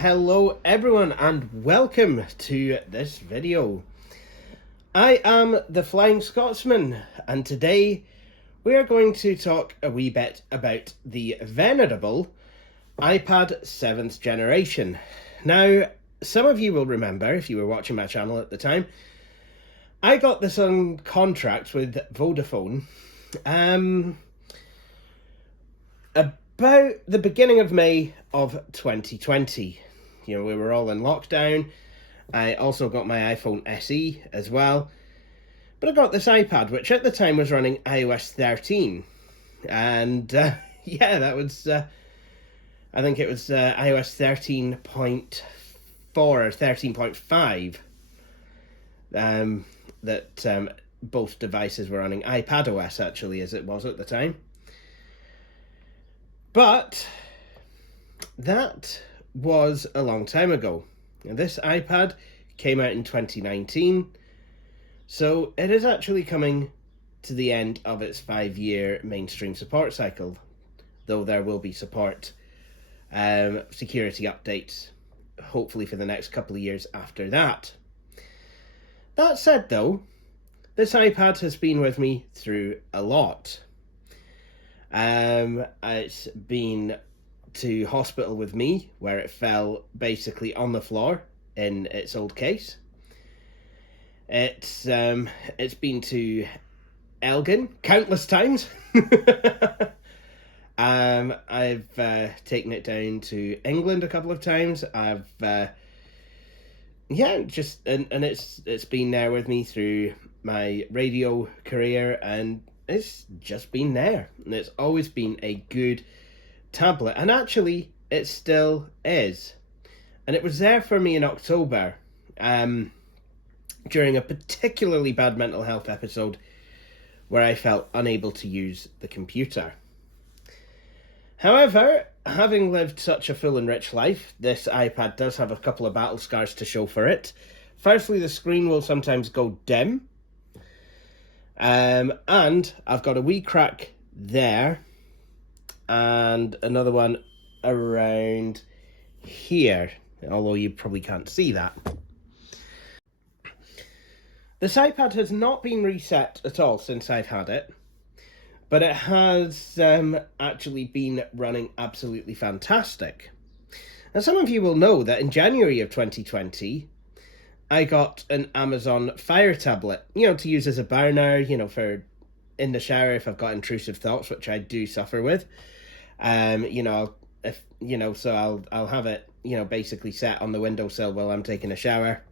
hello everyone and welcome to this video. I am the Flying Scotsman and today we are going to talk a wee bit about the venerable iPad 7th generation. Now, some of you will remember, if you were watching my channel at the time, I got this on contract with Vodafone about the beginning of May of 2020. You know, we were all in lockdown. I also got my iPhone SE as well. But I got this iPad, which at the time was running iOS 13. And yeah, that was, I think it was iOS 13.4 or 13.5 that both devices were running. iPadOS, actually, as it was at the time. But that was a long time ago. Now, this iPad came out in 2019, so it is actually coming to the end of its 5-year mainstream support cycle, though there will be support, security updates, hopefully for the next couple of years after that. That said, though, this iPad has been with me through a lot. It's been to hospital with me, where it fell basically on the floor in its old case. It's been to Elgin countless times. I've taken it down to England a couple of times. It's been there with me through my radio career, and it's just been there, and it's always been a good tablet, and actually it still is. And it was there for me in October during a particularly bad mental health episode where I felt unable to use the computer. However, having lived such a full and rich life, this iPad does have a couple of battle scars to show for it. Firstly, the screen will sometimes go dim. And I've got a wee crack there and another one around here, although you probably can't see that. This iPad has not been reset at all since I've had it, but it has actually been running absolutely fantastic. Now, some of you will know that in January of 2020, I got an Amazon Fire tablet, to use as a burner, for in the shower if I've got intrusive thoughts, which I do suffer with. So I'll have it, basically set on the windowsill while I'm taking a shower.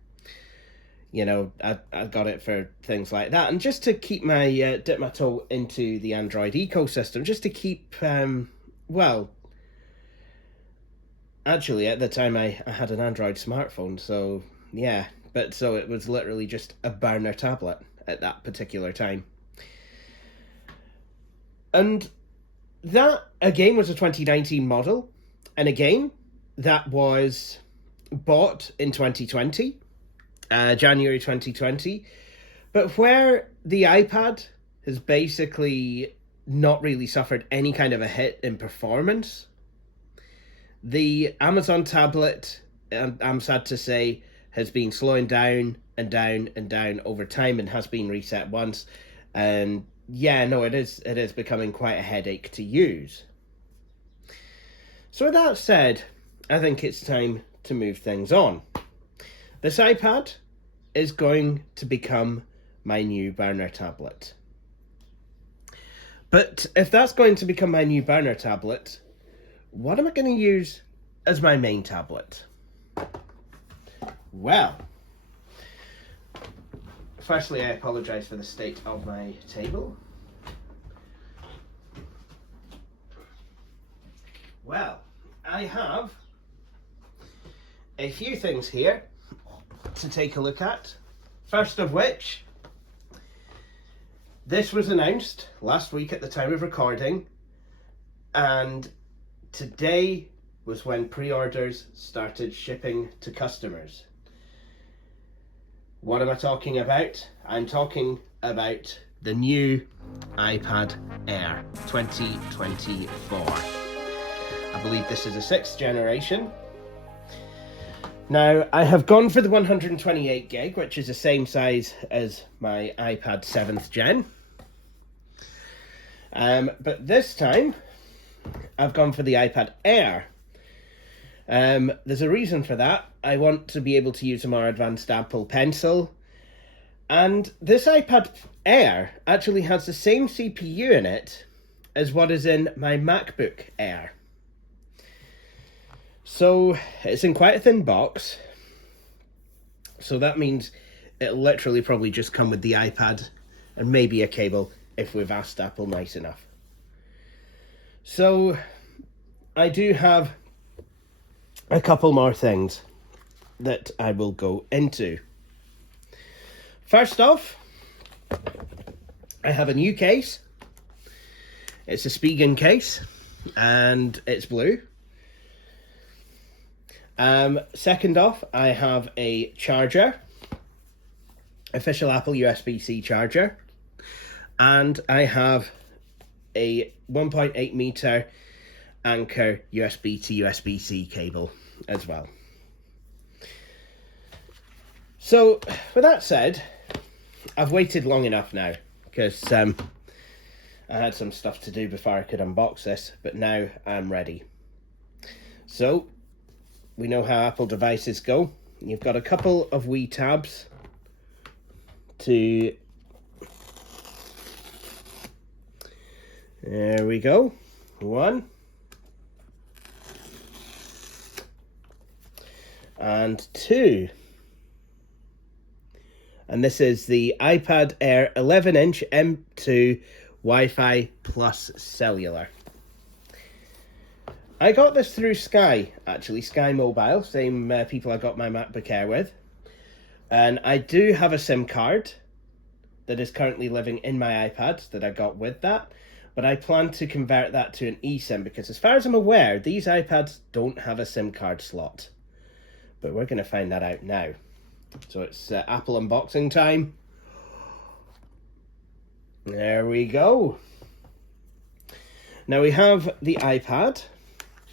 I got it for things like that, and just to keep my dip my toe into the Android ecosystem, just to keep actually at the time I had an Android smartphone, so yeah. But so it was literally just a burner tablet at that particular time. And that, again, was a 2019 model. And again, that was bought in 2020, January 2020. But where the iPad has basically not really suffered any kind of a hit in performance, the Amazon tablet, I'm sad to say, has been slowing down and down and down over time and has been reset once. And yeah, no, it is becoming quite a headache to use. So with that said, I think it's time to move things on. This iPad is going to become my new burner tablet. But if that's going to become my new burner tablet, what am I going to use as my main tablet? Well, firstly, I apologise for the state of my table. Well, I have a few things here to take a look at. First of which, this was announced last week at the time of recording, and today was when pre-orders started shipping to customers. What am I talking about? I'm talking about the new iPad Air 2024. I believe this is a 6th generation. Now, I have gone for the 128 gig, which is the same size as my iPad 7th gen. But this time, I've gone for the iPad Air. There's a reason for that. I want to be able to use a more advanced Apple Pencil. And this iPad Air actually has the same CPU in it as what is in my MacBook Air. So it's in quite a thin box. So that means it'll literally probably just come with the iPad and maybe a cable if we've asked Apple nice enough. So I do have a couple more things that I will go into. First off, I have a new case. It's a Spigen case and it's blue. Second off, I have a charger, official Apple USB-C charger, and I have a 1.8 meter Anchor USB to USB-C cable as well. So, with that said, I've waited long enough now because I had some stuff to do before I could unbox this, but now I'm ready. So, we know how Apple devices go. You've got a couple of wee tabs to... There we go. One. And two. And this is the iPad Air 11-inch M2 Wi-Fi Plus Cellular. I got this through Sky, actually, Sky Mobile, same people I got my MacBook Air with. And I do have a SIM card that is currently living in my iPad that I got with that, but I plan to convert that to an eSIM because as far as I'm aware, these iPads don't have a SIM card slot. But we're going to find that out now. So it's Apple unboxing time. There we go. Now we have the iPad.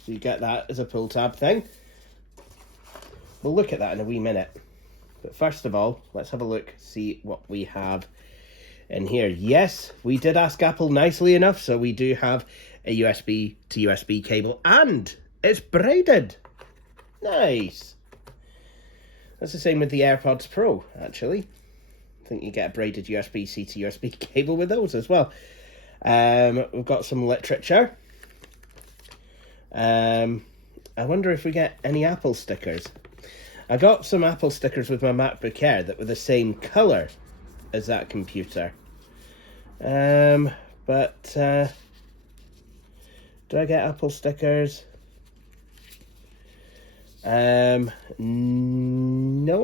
So you get that as a pull tab thing. We'll look at that in a wee minute. But first of all, let's have a look, see what we have in here. Yes, we did ask Apple nicely enough, so we do have a USB to USB cable, and it's braided. Nice. That's the same with the AirPods Pro, actually. I think you get a braided USB-C to USB cable with those as well. We've got some literature. I wonder if we get any Apple stickers. I got some Apple stickers with my MacBook Air that were the same colour as that computer. But do I get Apple stickers? No,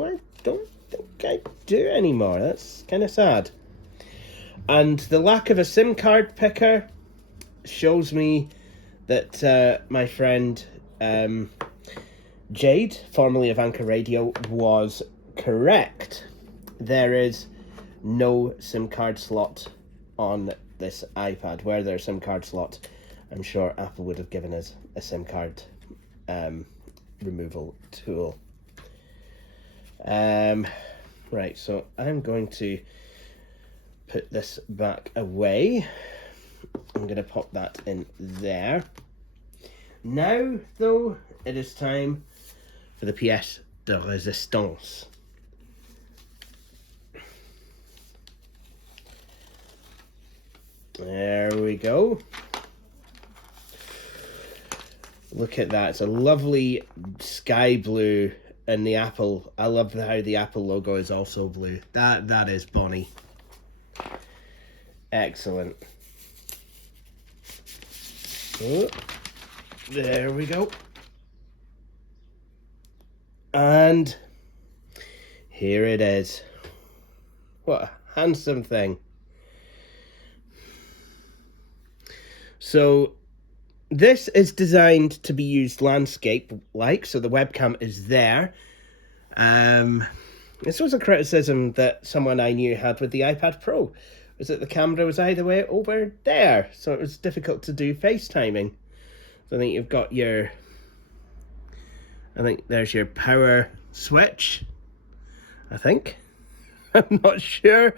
I don't think I do anymore. That's kind of sad. And the lack of a SIM card picker shows me that my friend Jade, formerly of Anchor Radio, was correct. There is no SIM card slot on this iPad. Were there a SIM card slot, I'm sure Apple would have given us a SIM card removal tool. Right, so I'm going to put this back away. I'm going to pop that in there. Now, though, it is time for the pièce de résistance. There we go. Look at that. It's a lovely sky blue, and the Apple. I love how the Apple logo is also blue. That is bonny. Excellent. Oh, there we go. And here it is. What a handsome thing. So this is designed to be used landscape-like, so the webcam is there. This was a criticism that someone I knew had with the iPad Pro, was that the camera was either way over there, so it was difficult to do FaceTiming. So I think you've got your, I think there's your power switch, I think. I'm not sure.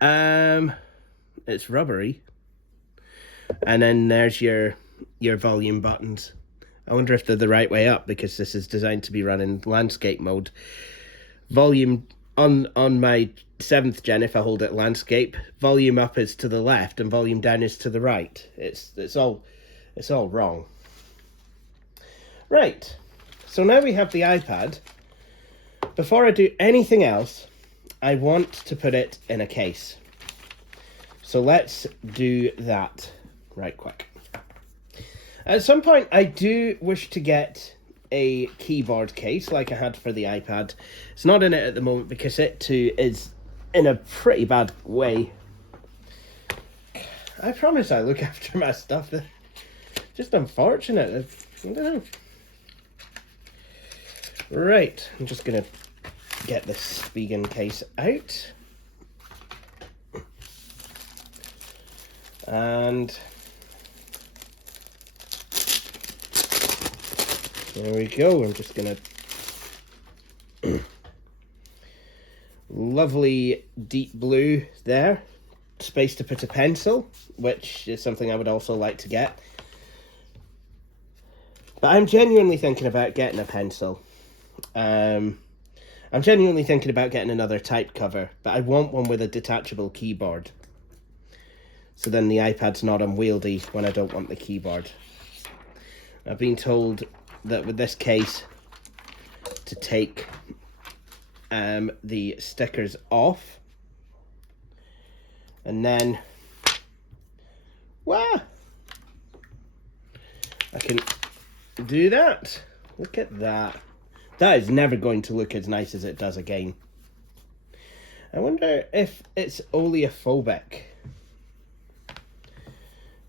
It's rubbery. And then there's your volume buttons. I wonder if they're the right way up, because this is designed to be run in landscape mode. Volume on my 7th gen, if I hold it landscape, volume up is to the left and volume down is to the right. It's all wrong. Right. So now we have the iPad. Before I do anything else, I want to put it in a case. So let's do that right quick. At some point, I do wish to get a keyboard case like I had for the iPad. It's not in it at the moment because it too is in a pretty bad way. I promise I look after my stuff. Just unfortunate. I don't know. Right, I'm just gonna get this vegan case out. And there we go. I'm just gonna lovely deep blue there. Space to put a pencil, which is something I would also like to get. But I'm genuinely thinking about getting a pencil. I'm genuinely thinking about getting another type cover, but I want one with a detachable keyboard. So then the iPad's not unwieldy when I don't want the keyboard. I've been told that with this case to take the stickers off, and then I can do that. Look at that. That is never going to look as nice as it does again. I wonder if it's oleophobic.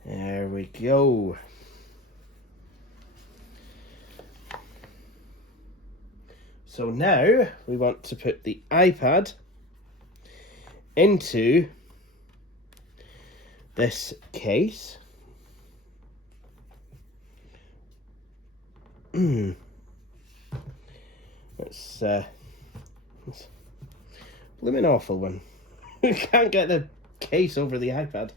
There we go. So now we want to put the iPad into this case. It's blooming awful one. Can't get the case over the iPad.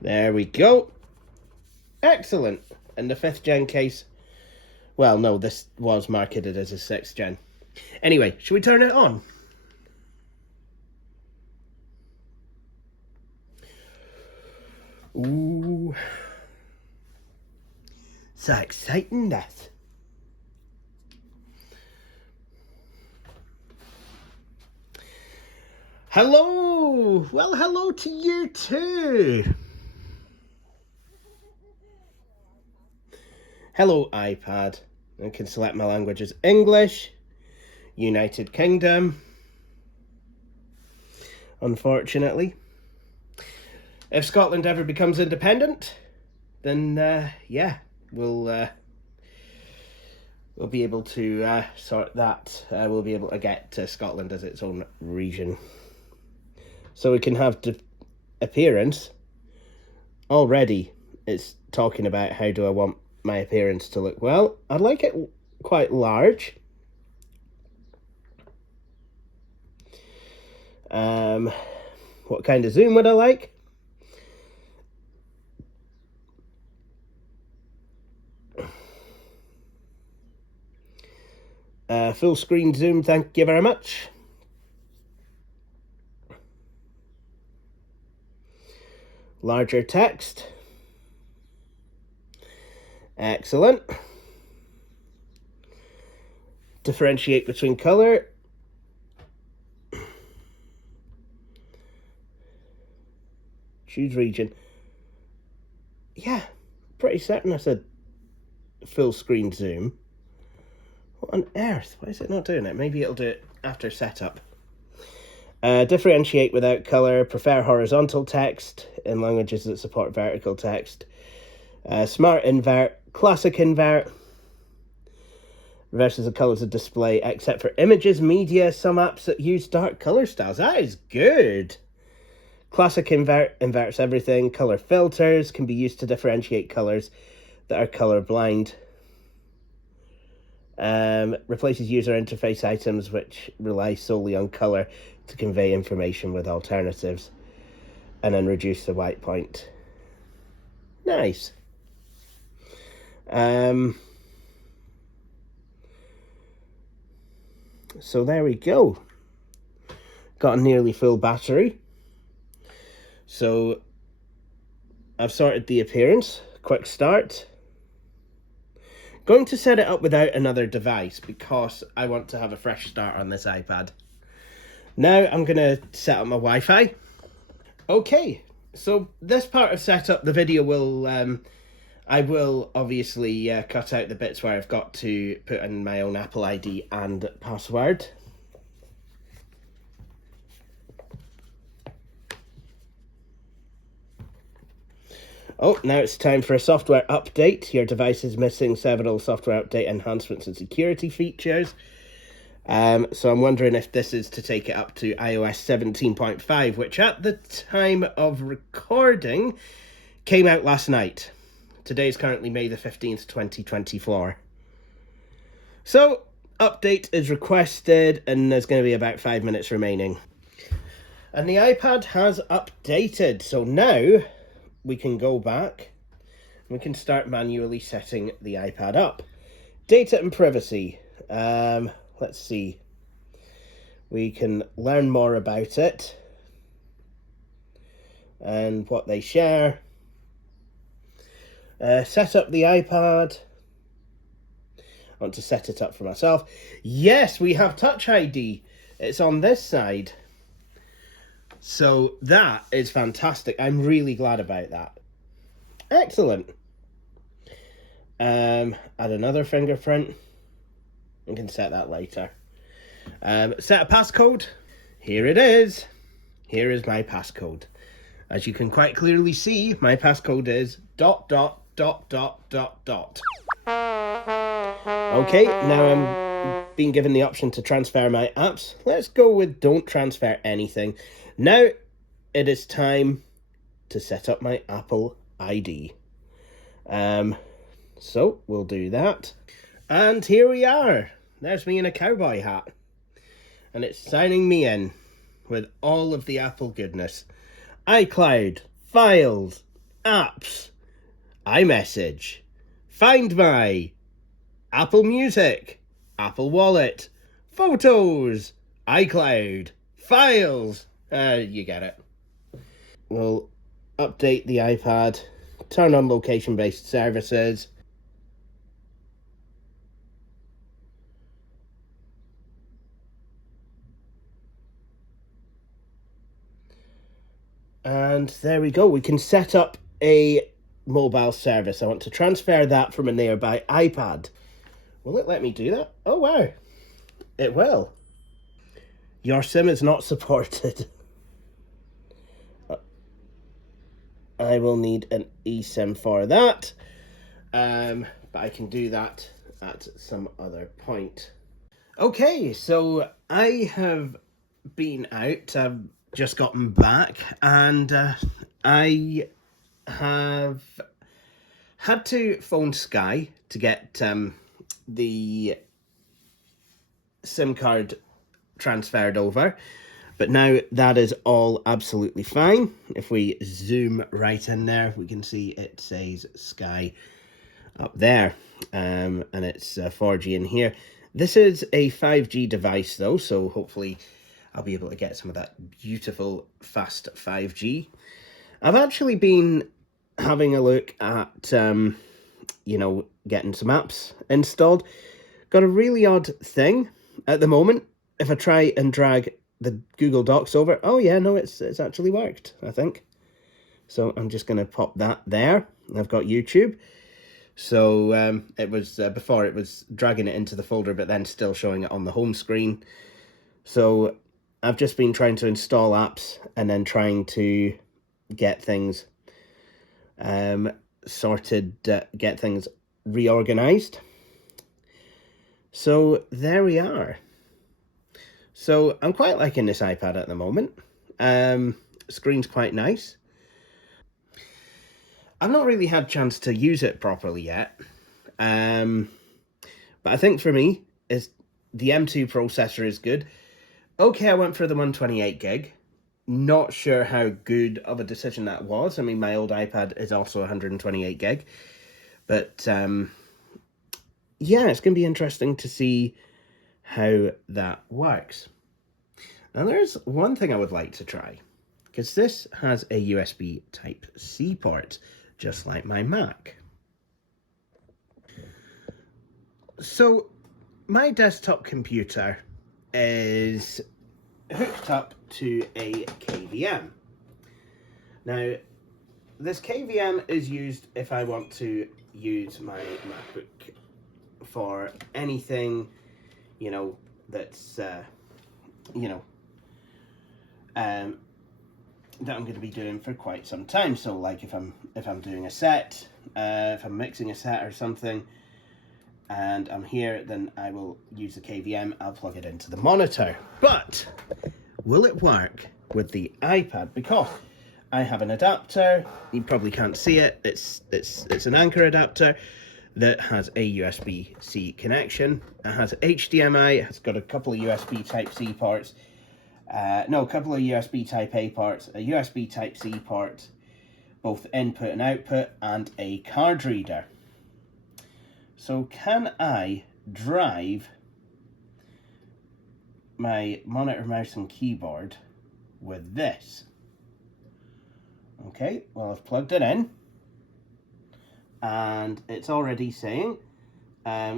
There we go. Excellent. And the 5th gen case, well, no, this was marketed as a 6th gen. Anyway, should we turn it on? Ooh. So exciting, that. Hello! Well, hello to you too. Hello, iPad. I can select my language as English, United Kingdom, unfortunately. If Scotland ever becomes independent, then, yeah, we'll be able to sort that. We'll be able to get Scotland as its own region. So we can have the appearance. Already, it's talking about how do I want my appearance to look. Well, I'd like it quite large. What kind of zoom would I like? Full screen zoom, thank you very much. Larger text. Excellent. Differentiate between color. Choose region. Yeah, pretty certain I said full screen zoom. What on earth? Why is it not doing it? Maybe it'll do it after setup. Differentiate without color. Prefer horizontal text in languages that support vertical text. Smart invert. Classic invert. Reverses the colors of display except for images, media, some apps that use dark color styles. That is good. Classic invert inverts everything. Color filters can be used to differentiate colors that are color blind. Replaces user interface items which rely solely on color to convey information with alternatives, and then reduce the white point. Nice. So there we go. Got a nearly full battery. So I've sorted the appearance. Quick start. Going to set it up without another device because I want to have a fresh start on this iPad. Now I'm going to set up my Wi-Fi. Okay, so this part of setup, the video will, I will obviously cut out the bits where I've got to put in my own Apple ID and password. Oh, now it's time for a software update. Your device is missing several software update enhancements and security features. So I'm wondering if this is to take it up to iOS 17.5, which at the time of recording came out last night. Today is currently May the 15th, 2024. So, update is requested, and there's going to be about 5 minutes remaining. And the iPad has updated, so now we can go back and we can start manually setting the iPad up. Data and privacy. Let's see. We can learn more about it and what they share. Set up the iPad. I want to set it up for myself. Yes, we have Touch ID. It's on this side. So that is fantastic. I'm really glad about that. Excellent. Add another fingerprint. We can set that later. Set a passcode. Here it is. Here is my passcode. As you can quite clearly see, my passcode is ... Okay, now I'm being given the option to transfer my apps. Let's go with don't transfer anything. Now it is time to set up my Apple ID. So we'll do that. And here we are. There's me in a cowboy hat. And it's signing me in with all of the Apple goodness. iCloud, Files, Apps, iMessage, Find My, Apple Music, Apple Wallet, Photos, iCloud, Files. You get it. We'll update the iPad, turn on location-based services. And there we go. We can set up a mobile service. I want to transfer that from a nearby iPad. Will it let me do that? Oh, wow. It will. Your SIM is not supported. I will need an eSIM for that. But I can do that at some other point. Okay, so I have been out. I've just gotten back, and I have had to phone Sky to get the SIM card transferred over, but now that is all absolutely fine. If we zoom right in there, we can see it says Sky up there, and it's 4G in here. This is a 5G device though, so hopefully I'll be able to get some of that beautiful fast 5G. I've actually been having a look at, you know, getting some apps installed. Got a really odd thing at the moment. If I try and drag the Google Docs over, oh yeah, no, it's actually worked, I think. So I'm just going to pop that there. I've got YouTube. So it was, before it was dragging it into the folder, but then still showing it on the home screen. So I've just been trying to install apps and then trying to get things sorted, get things reorganized. So there we are. So I'm quite liking this iPad at the moment. Screen's quite nice. I've not really had a chance to use it properly yet. But But I think for me, is the M2 processor is good. Okay, I went for the 128 gig. Not sure how good of a decision that was. I mean, my old iPad is also 128 gig. But yeah, it's going to be interesting to see how that works. Now, there's one thing I would like to try, because this has a USB Type-C port, just like my Mac. So, my desktop computer is hooked up to a KVM. Now, this KVM is used if I want to use my MacBook for anything, you know, that's, you know, that I'm going to be doing for quite some time. So, like if I'm doing a set, if I'm mixing a set or something, and I'm here, then I will use the KVM. I'll plug it into the monitor. But will it work with the iPad? Because I have an adapter. You probably can't see it. It's an Anchor adapter that has a USB-C connection. It has HDMI. It's got a couple of USB Type-C ports. No, a couple of USB Type-A ports, a USB Type-C port, both input and output, and a card reader. So can I drive my monitor, mouse, and keyboard with this? Okay, well, I've plugged it in, and it's already saying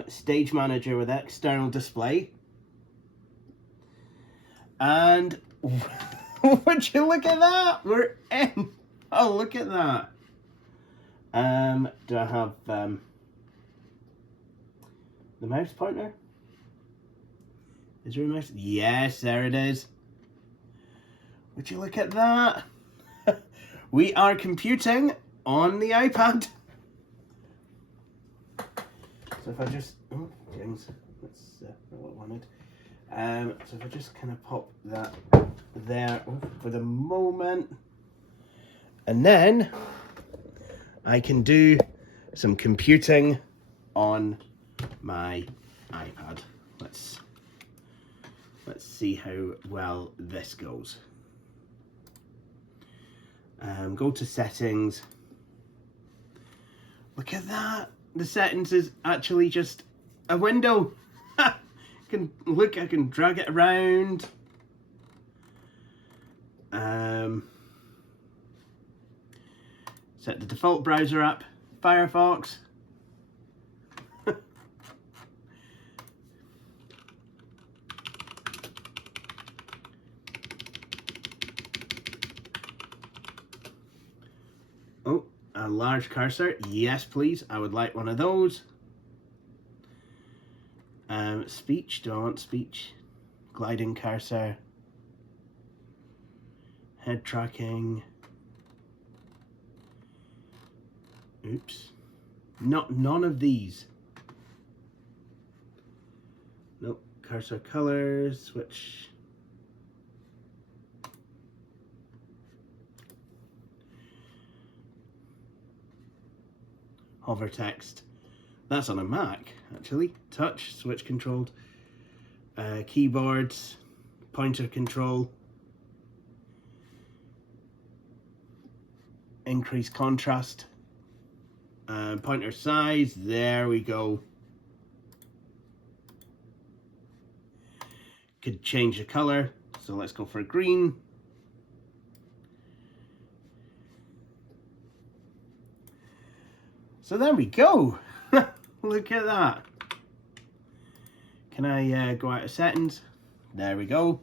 Stage Manager with external display. And would you look at that? We're in. Oh, look at that. Do I have the mouse pointer? Is there a mouse? Yes, there it is. Would you look at that? We are computing on the iPad. So if I just, oh, things, that's not what I wanted. So if I just kind of pop that there for the moment, and then I can do some computing on my iPad. Let's see how well this goes. Go to settings. Look at that. The settings is actually just a window. I can drag it around. Set the default browser app, Firefox. Oh, a large cursor. Yes, please. I would like one of those. Speech. Do I want speech? Gliding cursor. Head tracking. Oops. None of these. Nope. Cursor color. Switch. Hover text. That's on a Mac, actually. Touch, switch controlled. Keyboards, pointer control. Increase contrast. Pointer size, there we go. Could change the color, so let's go for green. So there we go. Look at that. Can I go out of settings? There we go.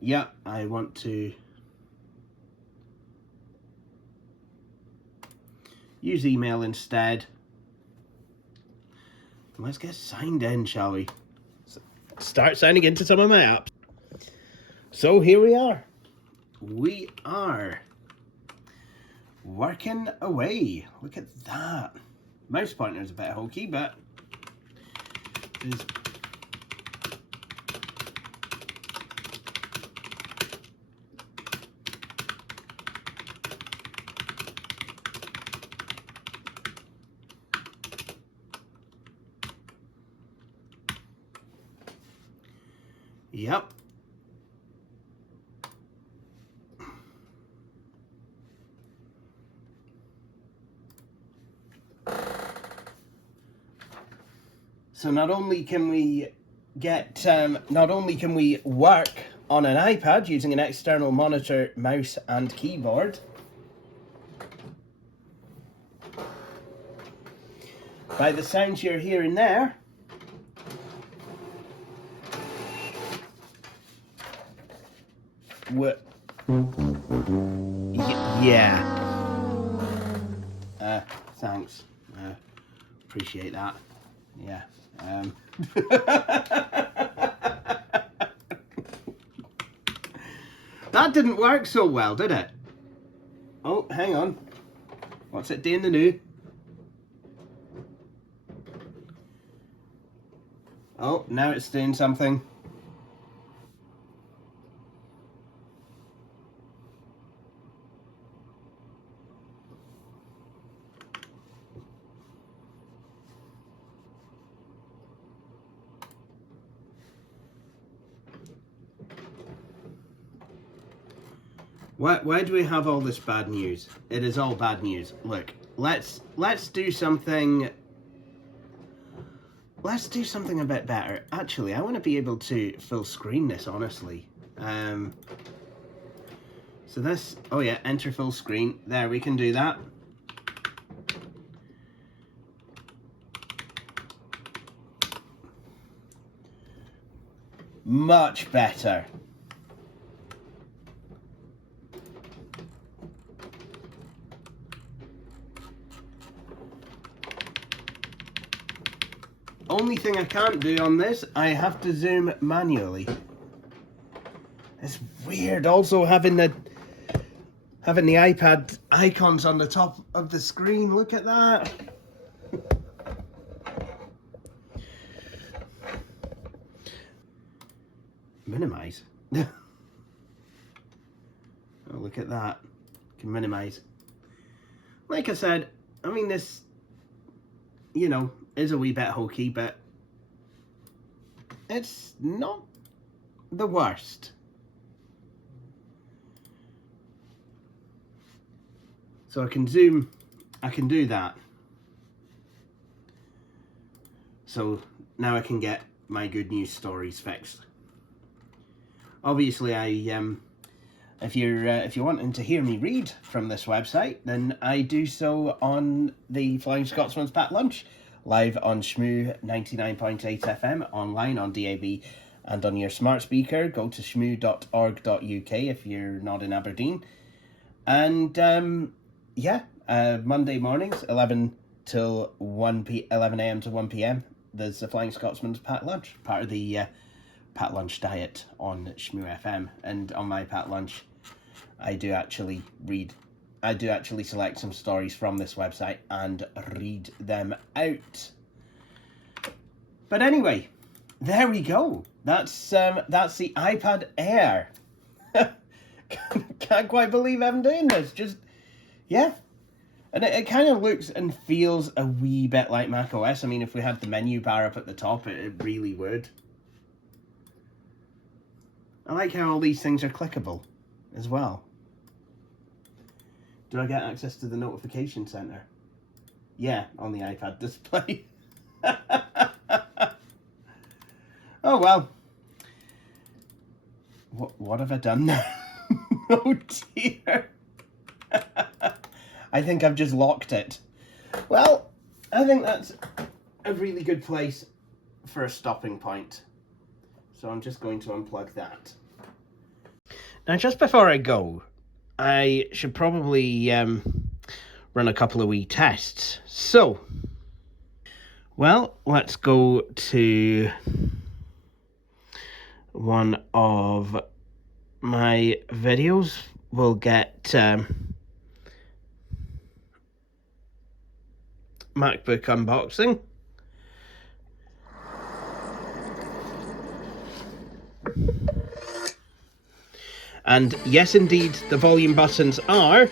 Yeah, I want to use email instead. Let's get signed in, shall we? Start signing into some of my apps. So here we are. We are working away. Look at that. Mouse pointer is a bit hokey, but is Yep. So not only can we work on an iPad using an external monitor, mouse and keyboard, by the sounds you're hearing there, yeah. Thanks. Appreciate that. Yeah. That didn't work so well, did it? Oh, hang on. What's it doing the new? Oh, now it's doing something. Why do we have all this bad news? It is all bad news. Look, let's do something. Let's do something a bit better. Actually, I want to be able to full screen this, honestly. So this, oh yeah, enter full screen. There, we can do that. Much better. Only thing I can't do on this, I have to zoom manually. It's weird also having the iPad icons on the top of the screen. Look at that. Minimize. Oh, look at that. Can minimize. Like I said, I mean, this, you know, is a wee bit hokey, but it's not the worst. So I can zoom, I can do that. So now I can get my good news stories fixed. Obviously, if you're wanting to hear me read from this website, then I do so on the Flying Scotsman's Packed Lunch, live on Shmoo 99.8 FM, online on DAB and on your smart speaker. Go to shmoo.org.uk if you're not in Aberdeen. And yeah, Monday mornings, 11 a.m. to 1 p.m. there's the Flying Scotsman's Packed Lunch, part of the Packed Lunch diet on Shmoo FM. And on my Packed Lunch, I do actually select some stories from this website and read them out. But anyway, there we go. That's the iPad Air. Can't quite believe I'm doing this. Just, yeah. And it kind of looks and feels a wee bit like macOS. I mean, if we had the menu bar up at the top, it really would. I like how all these things are clickable as well. Do I get access to the notification center? Yeah, on the iPad display. Oh well. What have I done now? Oh dear. I think I've just locked it. Well, I think that's a really good place for a stopping point. So I'm just going to unplug that. Now, just before I go, I should probably run a couple of wee tests. So, well, let's go to one of my videos. We'll get MacBook unboxing. And yes, indeed, the volume buttons are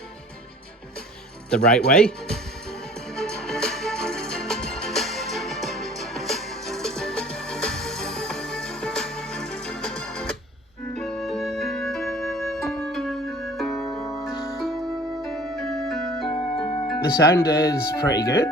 the right way. The sound is pretty good.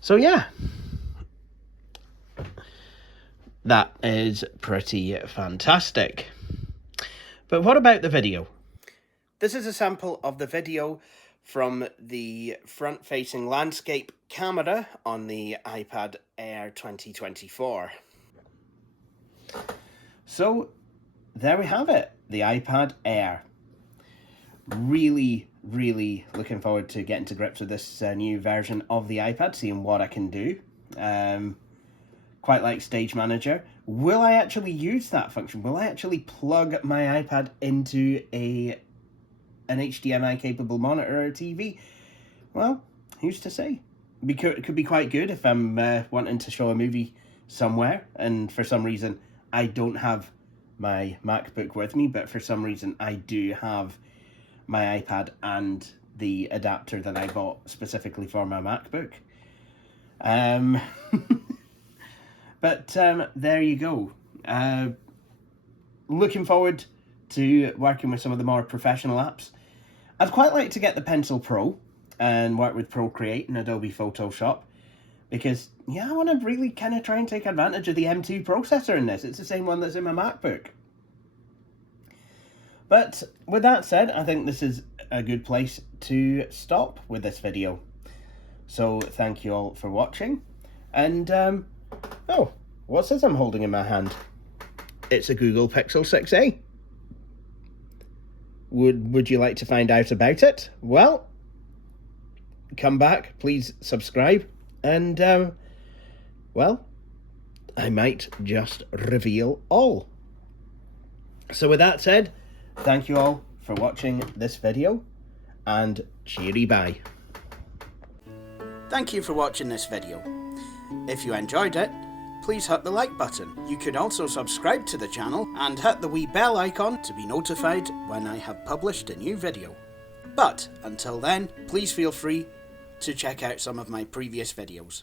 So yeah, that is pretty fantastic. But what about the video? This is a sample of the video from the front-facing landscape camera on the iPad Air 2024. So there we have it, the iPad Air. Really looking forward to getting to grips with this new version of the iPad, seeing what I can do. Quite like Stage Manager. Will I actually use that function? Will I actually plug my iPad into an HDMI capable monitor or TV? Well, who's to say? It could be quite good if I'm wanting to show a movie somewhere and for some reason I don't have my MacBook with me, but for some reason I do have my iPad and the adapter that I bought specifically for my MacBook. But there you go. Looking forward to working with some of the more professional apps. I'd quite like to get the Pencil Pro and work with Procreate and Adobe Photoshop, because yeah, I want to really kind of try and take advantage of the M2 processor in this. It's the same one that's in my MacBook. But with that said, I think this is a good place to stop with this video. So thank you all for watching. And, oh, what's this I'm holding in my hand? It's a Google Pixel 6a. Would you like to find out about it? Well, come back, please subscribe. And, well, I might just reveal all. So with that said, thank you all for watching this video, and cheery bye. Thank you for watching this video. If you enjoyed it, please hit the like button. You could also subscribe to the channel and hit the wee bell icon to be notified when I have published a new video. But until then, please feel free to check out some of my previous videos.